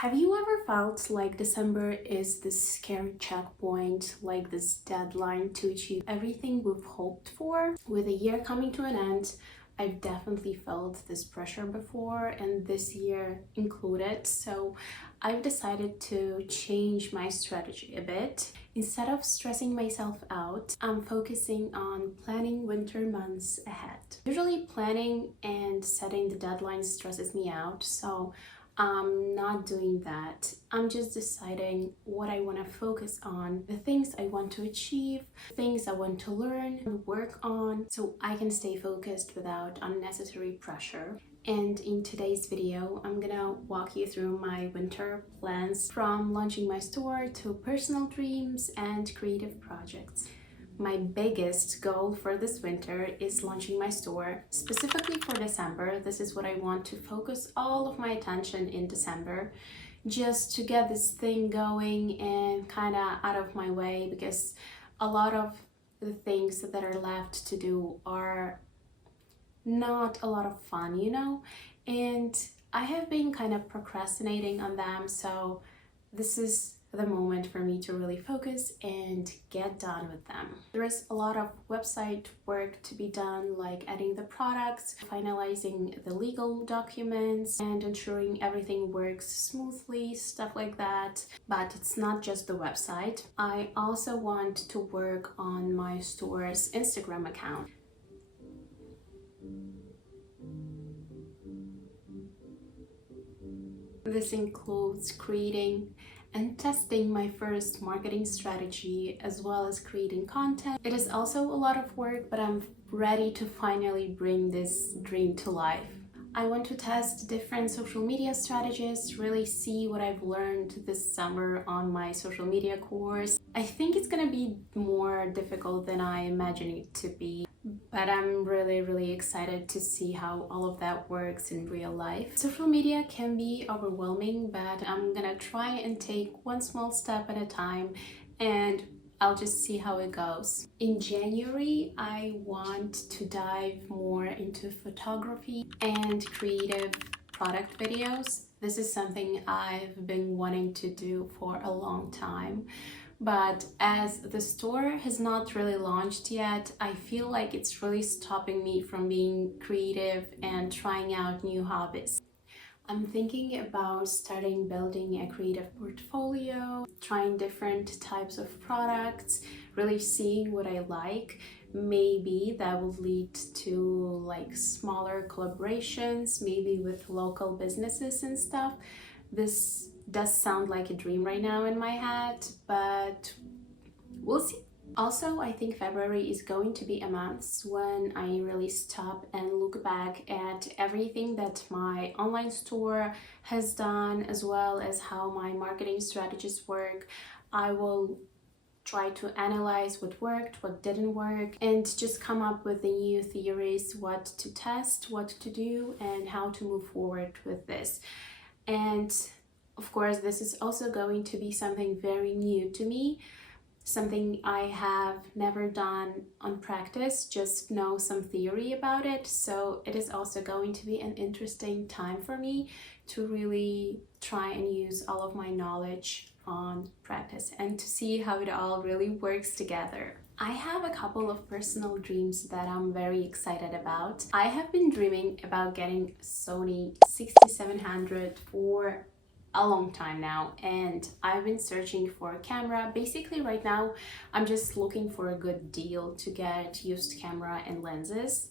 Have you ever felt like December is this scary checkpoint, like this deadline to achieve everything we've hoped for? With a year coming to an end, I've definitely felt this pressure before, and this year included. So I've decided to change my strategy a bit. Instead of stressing myself out, I'm focusing on planning winter months ahead. Usually, planning and setting the deadline stresses me out, so I'm not doing that. I'm just deciding what I want to focus on, the things I want to achieve, things I want to learn and work on, so I can stay focused without unnecessary pressure. And in today's video, I'm gonna walk you through my winter plans, from launching my store to personal dreams and creative projects. My biggest goal for this winter is launching my store. Specifically for December, this is what I want to focus all of my attention in December, just to get this thing going and kind of out of my way, because a lot of the things that are left to do are not a lot of fun, and I have been kind of procrastinating on them, so this is the moment for me to really focus and get done with them. There is a lot of website work to be done, like adding the products, finalizing the legal documents, and ensuring everything works smoothly, stuff like that. But it's not just the website. I also want to work on my store's Instagram account. This includes creating and testing my first marketing strategy, as well as creating content. It is also a lot of work, but I'm ready to finally bring this dream to life. I want to test different social media strategies, really see what I've learned this summer on my social media course. I think it's gonna be more difficult than I imagined it to be, but I'm really excited to see how all of that works in real life. Social media can be overwhelming, but I'm gonna try and take one small step at a time, and I'll just see how it goes. In January, I want to dive more into photography and creative product videos. This is something I've been wanting to do for a long time. But as the store has not really launched yet, I feel like it's really stopping me from being creative and trying out new hobbies. I'm thinking about starting building a creative portfolio, trying different types of products, really seeing what I like. Maybe that will lead to like smaller collaborations, maybe with local businesses and stuff. This does sound like a dream right now in my head, but we'll see. Also, I think February is going to be a month when I really stop and look back at everything that my online store has done, as well as how my marketing strategies work. I will try to analyze what worked, what didn't work, and just come up with the new theories, what to test, what to do, and how to move forward with this. And of course, this is also going to be something very new to me, something I have never done on practice, just know some theory about it. So it is also going to be an interesting time for me to really try and use all of my knowledge on practice and to see how it all really works together. I have a couple of personal dreams that I'm very excited about. I have been dreaming about getting Sony 6700 for a long time now, and I've been searching for a camera. Basically right now I'm just looking for a good deal to get used camera and lenses.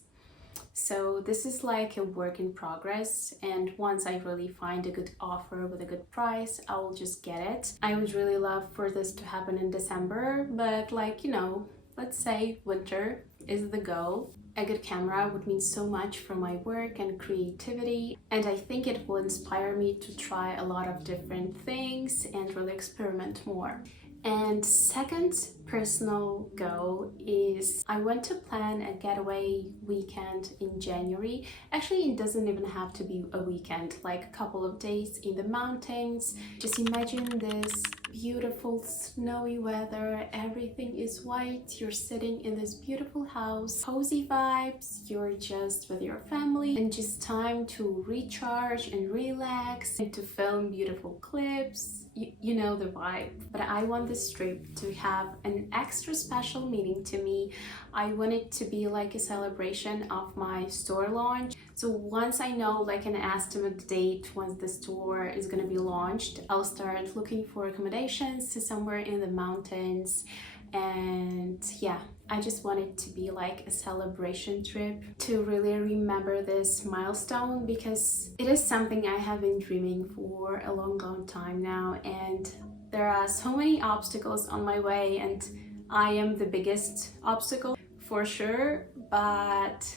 So this is like a work in progress, and once I really find a good offer with a good price, I will just get it. I would really love for this to happen in December, but let's say winter is the goal. A good camera would mean so much for my work and creativity, and I think it will inspire me to try a lot of different things and really experiment more. And second personal goal is I want to plan a getaway weekend in January. Actually, it doesn't even have to be a weekend, like a couple of days in the mountains. Just imagine this Beautiful snowy weather, everything is white, you're sitting in this beautiful house, cozy vibes, you're just with your family and just time to recharge and relax and to film beautiful clips. You know the vibe. But I want this trip to have an extra special meaning to me. I want it to be like a celebration of my store launch. So once I know like an estimate date once the store is gonna be launched, I'll start looking for accommodations to somewhere in the mountains. And yeah, I just want it to be like a celebration trip to really remember this milestone, because it is something I have been dreaming for a long time now, and there are so many obstacles on my way, and I am the biggest obstacle for sure, but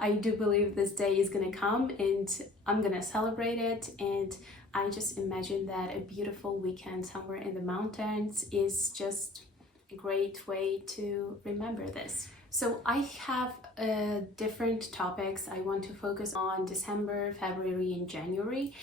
I do believe this day is gonna come and I'm gonna celebrate it. And I just imagine that a beautiful weekend somewhere in the mountains is just a great way to remember this. So I have different topics I want to focus on December, February and January,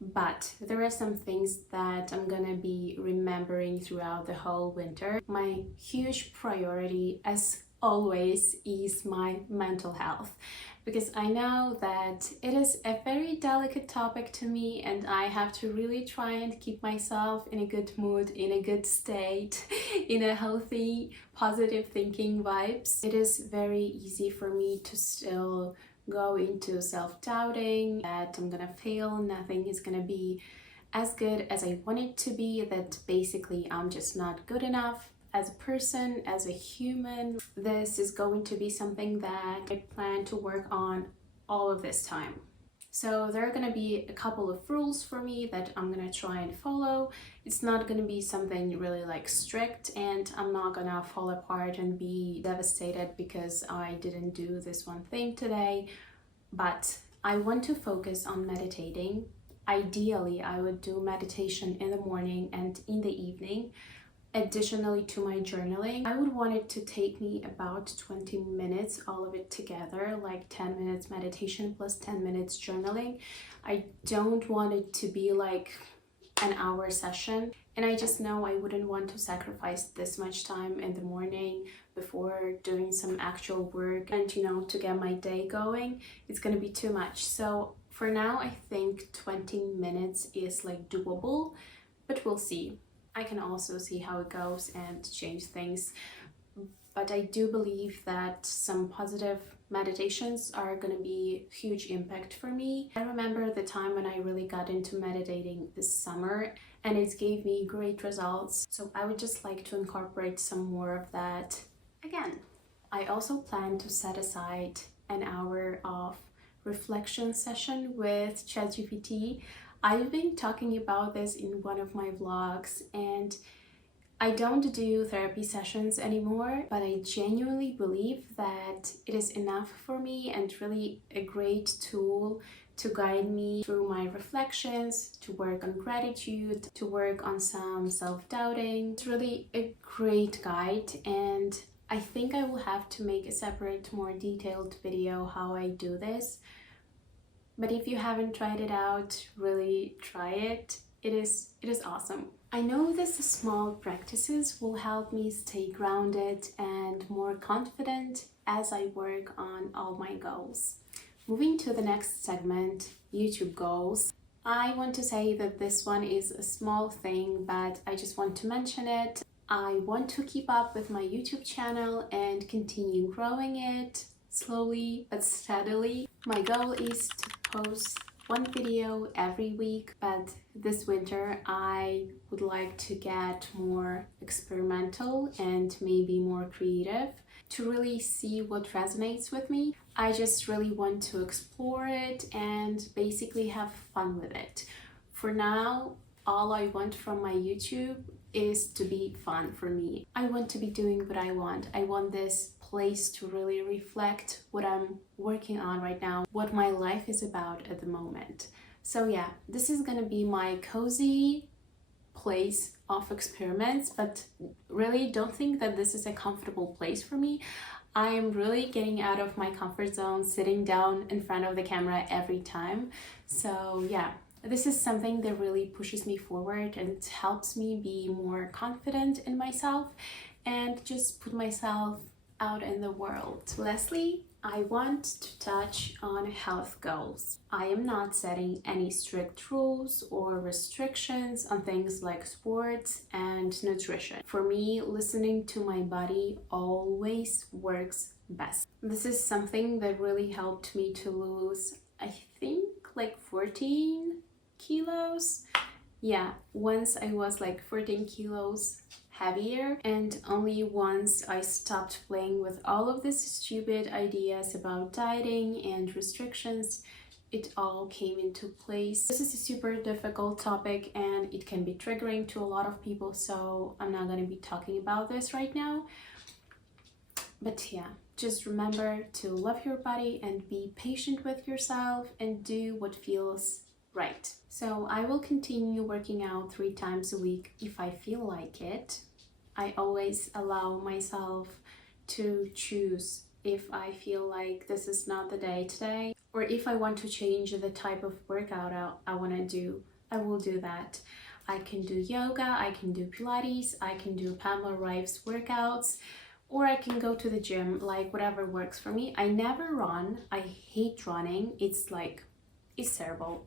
but there are some things that I'm gonna be remembering throughout the whole winter. My huge priority, as always, is my mental health, because I know that it is a very delicate topic to me and I have to really try and keep myself in a good mood, in a good state, in a healthy, positive thinking vibes. It is very easy for me to still go into self-doubting that I'm gonna fail, nothing is gonna be as good as I want it to be, that basically I'm just not good enough as a person, as a human. This is going to be something that I plan to work on all of this time. So there are going to be a couple of rules for me that I'm going to try and follow. It's not going to be something really like strict, and I'm not going to fall apart and be devastated because I didn't do this one thing today. But I want to focus on meditating. Ideally, I would do meditation in the morning and in the evening. Additionally to my journaling, I would want it to take me about 20 minutes, all of it together, like 10 minutes meditation plus 10 minutes journaling. I don't want it to be like an hour session, and I just know I wouldn't want to sacrifice this much time in the morning before doing some actual work and to get my day going. It's gonna be too much. So for now, I think 20 minutes is like doable, but we'll see. I can also see how it goes and change things, but I do believe that some positive meditations are going to be a huge impact for me. I remember the time when I really got into meditating this summer and it gave me great results, so I would just like to incorporate some more of that again. I also plan to set aside an hour of reflection session with ChatGPT. I've been talking about this in one of my vlogs, and I don't do therapy sessions anymore, but I genuinely believe that it is enough for me and really a great tool to guide me through my reflections, to work on gratitude, to work on some self-doubting. It's really a great guide, and I think I will have to make a separate, more detailed video how I do this. But if you haven't tried it out, really try it. It is awesome. I know these small practices will help me stay grounded and more confident as I work on all my goals. Moving to the next segment, YouTube goals. I want to say that this one is a small thing, but I just want to mention it. I want to keep up with my YouTube channel and continue growing it slowly but steadily. My goal is to post one video every week, but this winter I would like to get more experimental and maybe more creative to really see what resonates with me. I just really want to explore it and basically have fun with it. For now, all I want from my YouTube is to be fun for me. I want to be doing what I want. I want this place to really reflect what I'm working on right now, what my life is about at the moment. So yeah, this is gonna be my cozy place of experiments, but really don't think that this is a comfortable place for me. I am really getting out of my comfort zone, sitting down in front of the camera every time. So yeah, This is something that really pushes me forward and helps me be more confident in myself and just put myself out in the world. Lastly, I want to touch on health goals. I am not setting any strict rules or restrictions on things like sports and nutrition. For me, listening to my body always works best. This is something that really helped me to lose, I think, like 14 kilos. Yeah, once I was like 14 kilos heavier, and only once I stopped playing with all of these stupid ideas about dieting and restrictions, it all came into place. This is a super difficult topic and it can be triggering to a lot of people, so I'm not going to be talking about this right now. But yeah, just remember to love your body and be patient with yourself and do what feels right. So I will continue working out 3 times a week if I feel like it. I always allow myself to choose if I feel like this is not the day today, or if I want to change the type of workout I want to do, I will do that. I can do yoga, I can do Pilates, I can do Pamela Reif's workouts, or I can go to the gym, like whatever works for me. I never run. I hate running. It's terrible.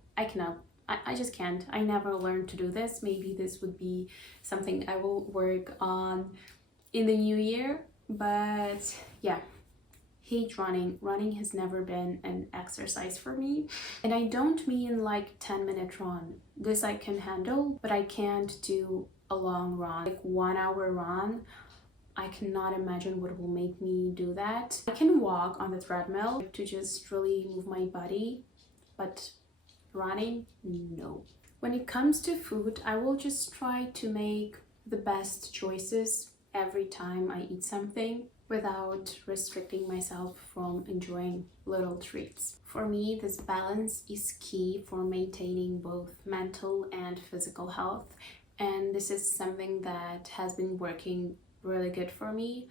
I just can't. I never learned to do this. Maybe this would be something I will work on in the new year. But yeah, hate running. Running has never been an exercise for me. And I don't mean like 10-minute run. This I can handle, but I can't do a long run, like 1 hour run. I cannot imagine what will make me do that. I can walk on the treadmill to just really move my body, but running, no. When it comes to food, I will just try to make the best choices every time I eat something without restricting myself from enjoying little treats. For me, this balance is key for maintaining both mental and physical health, and this is something that has been working really good for me.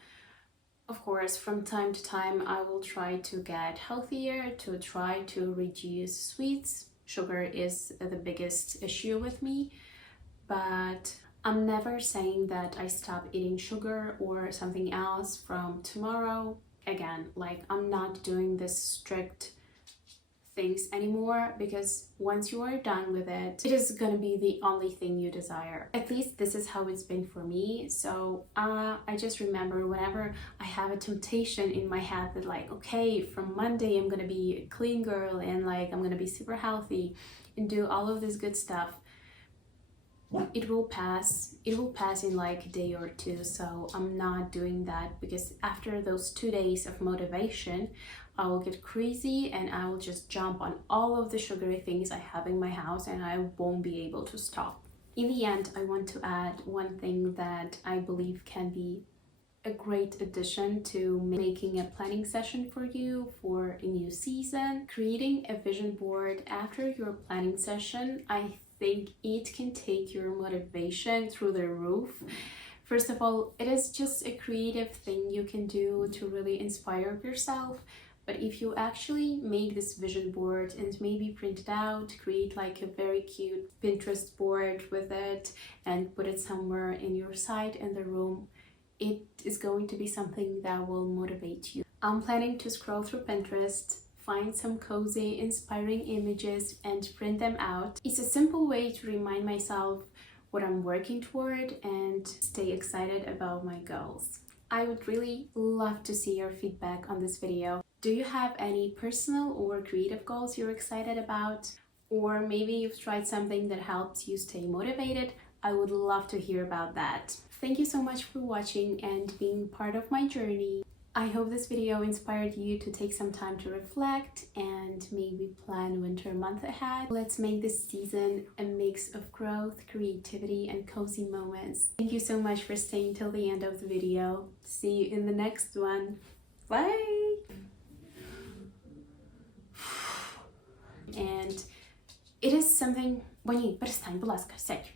Of course, from time to time, I will try to get healthier, to try to reduce sweets. Sugar is the biggest issue with me, but I'm never saying that I stop eating sugar or something else from tomorrow. Again, like, I'm not doing this strict things anymore, because once you are done with it, it is gonna be the only thing you desire. At least this is how it's been for me. So I just remember whenever I have a temptation in my head that like, okay, from Monday I'm gonna be a clean girl and like I'm gonna be super healthy and do all of this good stuff, it will pass in like a day or two. So I'm not doing that, because after those 2 days of motivation, I will get crazy and I will just jump on all of the sugary things I have in my house and I won't be able to stop. In the end, I want to add one thing that I believe can be a great addition to making a planning session for you for a new season. Creating a vision board after your planning session, I think it can take your motivation through the roof. First of all, it is just a creative thing you can do to really inspire yourself. But if you actually make this vision board and maybe print it out, create like a very cute Pinterest board with it and put it somewhere in your side in the room, it is going to be something that will motivate you. I'm planning to scroll through Pinterest, find some cozy, inspiring images and print them out. It's a simple way to remind myself what I'm working toward and stay excited about my goals. I would really love to see your feedback on this video. Do you have any personal or creative goals you're excited about? Or maybe you've tried something that helps you stay motivated? I would love to hear about that. Thank you so much for watching and being part of my journey. I hope this video inspired you to take some time to reflect and maybe plan winter month ahead. Let's make this season a mix of growth, creativity, and cozy moments. Thank you so much for staying till the end of the video. See you in the next one. Bye! And it is something... Bonnie, перестань, будь ласка, сядь.